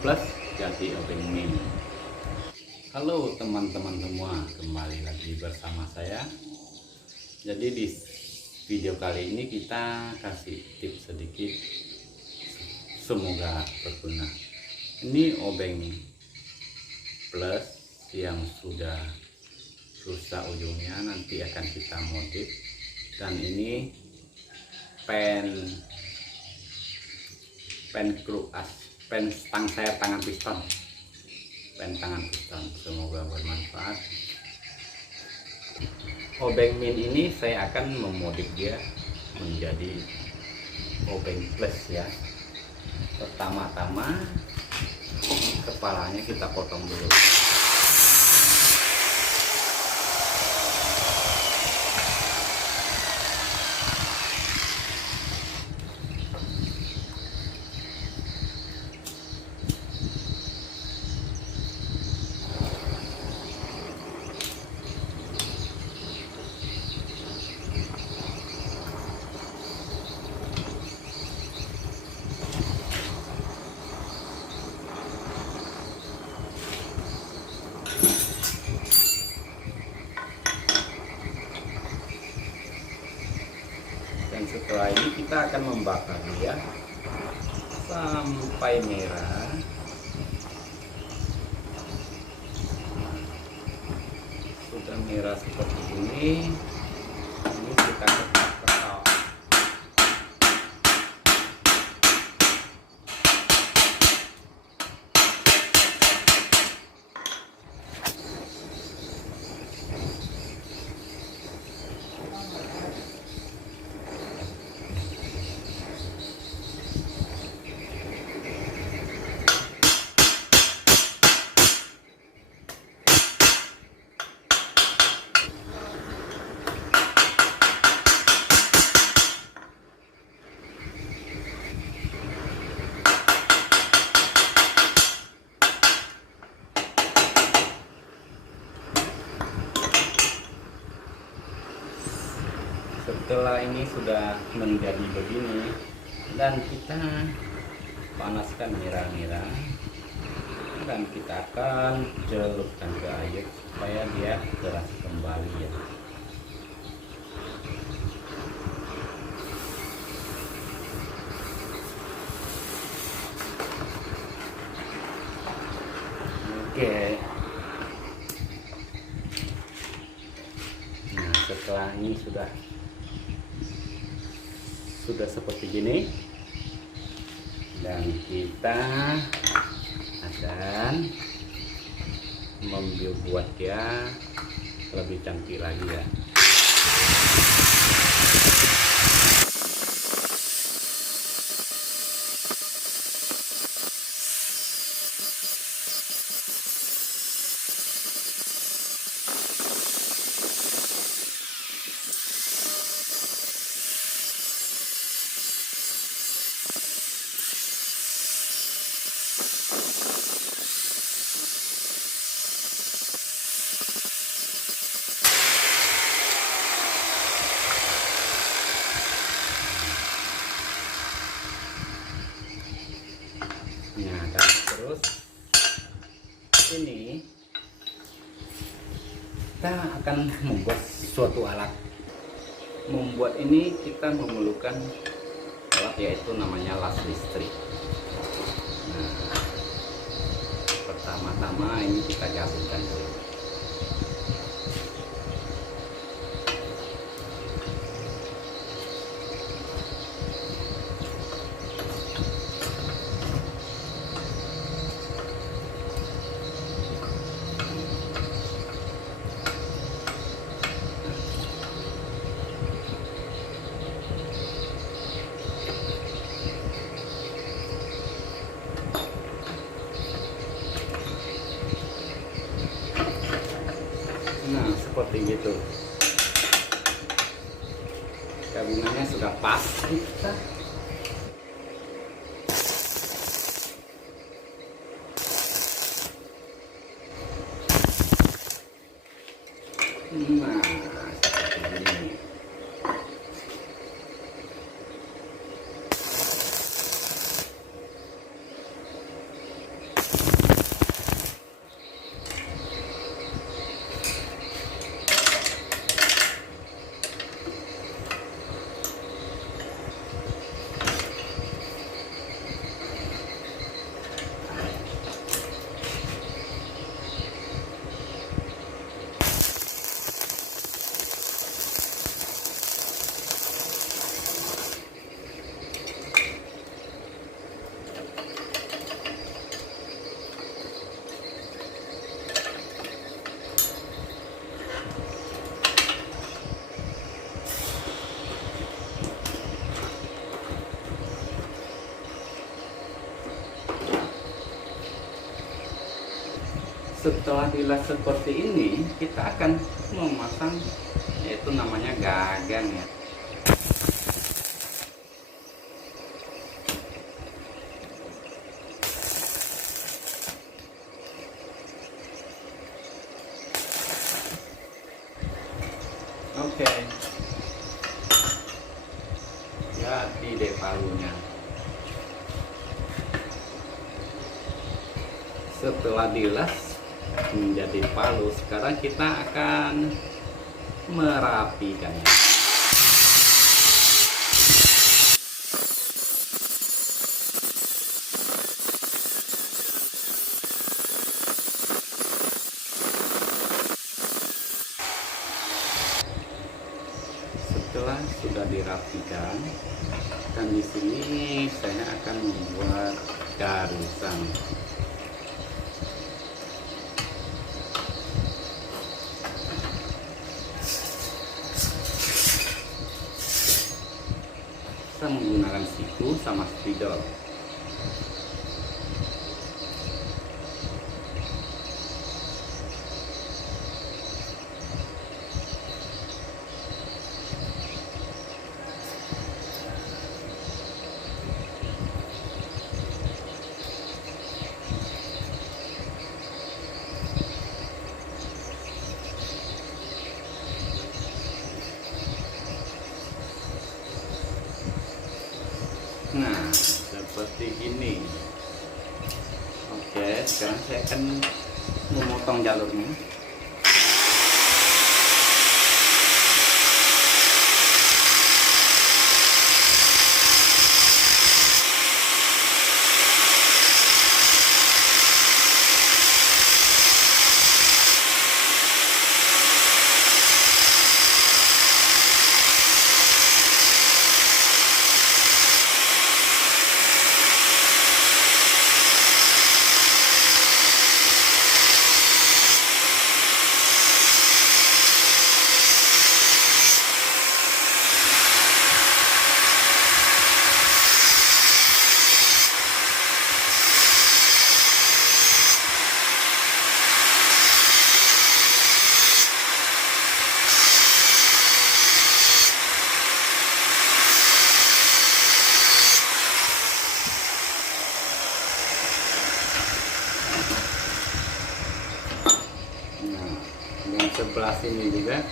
plus jadi obeng mini. Halo teman-teman semua, kembali lagi bersama saya. Jadi di video kali ini kita kasih tips sedikit, semoga berguna. Ini obeng plus yang sudah rusak ujungnya, nanti akan kita modif. Dan ini pen stang saya tangan piston, semoga bermanfaat. Obeng min ini saya akan memodif dia menjadi obeng plus ya. Pertama-tama kepalanya kita potong dulu. Dan setelah ini kita akan membakar dia sampai merah. Sudah merah seperti ini kita ketok-ketok. Setelah ini sudah menjadi begini, dan kita panaskan merah-merah, dan kita akan celupkan ke air supaya dia keras kembali ya. Oke. Nah, setelah ini sudah seperti gini, dan kita akan membuat dia lebih cantik lagi ya. Nah, dan terus ini kita akan membuat suatu alat. Membuat ini kita memerlukan alat, yaitu namanya las listrik. Nah, pertama-tama ini kita gabungkan dulu. Nah, seperti gitu. Gabungannya sudah pas kita. Nah, seperti ini. setelah dilas seperti ini, kita akan memasang yaitu namanya gagang ya. Oke, jadi deh palunya. Setelah dilas menjadi palu, sekarang kita akan merapikannya. Setelah sudah dirapikan, dan di sini saya akan membuat garusan. Kita menggunakan siku sama spidol. Nah, seperti ini. Oke, sekarang saya akan memotong jalurnya. Yang sebelah sini juga.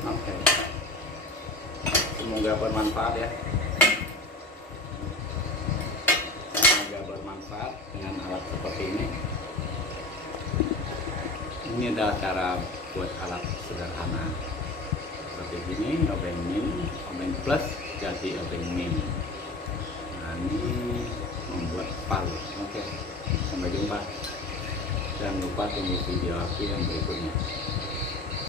Oke, semoga bermanfaat ya. Semoga bermanfaat dengan alat seperti ini. Ini adalah cara buat alat sederhana seperti ini, obeng min, obeng plus, jadi obeng min. Nah, ini membuat palu. Oke, sampai jumpa. Jangan lupa tunggu video aku yang berikutnya.